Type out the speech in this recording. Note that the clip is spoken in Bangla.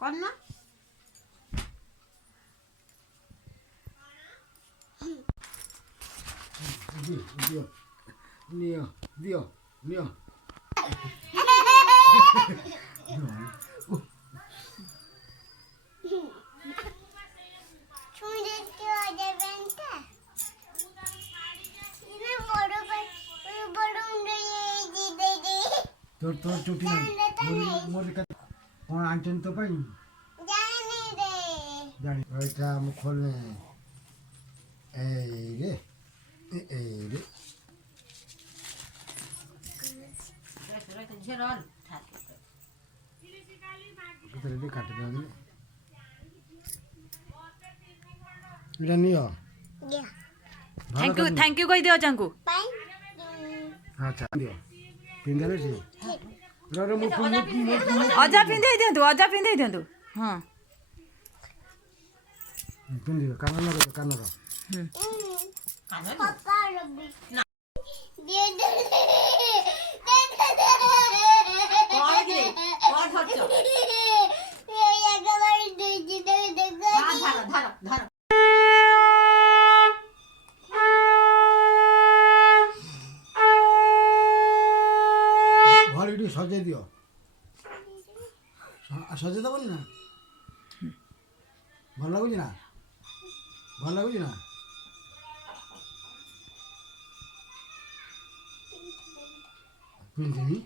কর না দিও নিও দিও নিও তোর তোর চুটি নাই মোরে কাছে কোন আনছেন তো পাই জানি ওইটা মুখ খোলে এই রে ঝেরল ভিতরে দিয়ে কাটে দেবে এটা নিও থ্যাংক ইউ কই দিও চাঙ্কু আচ্ছা দিও পিন্দালে জি রে মুখ ଅଜା ପିନ୍ଧେଇ ଦିଅନ୍ତୁ ହଁ ପିନ୍ଦିବ କାନର କାନର ঘরে সজাই দিও সজাই দেবনি না ଭଲ ଲାଗୁଛି ନା ଭଲ ଲାଗୁଛି ନା ପିନ୍ଧିବି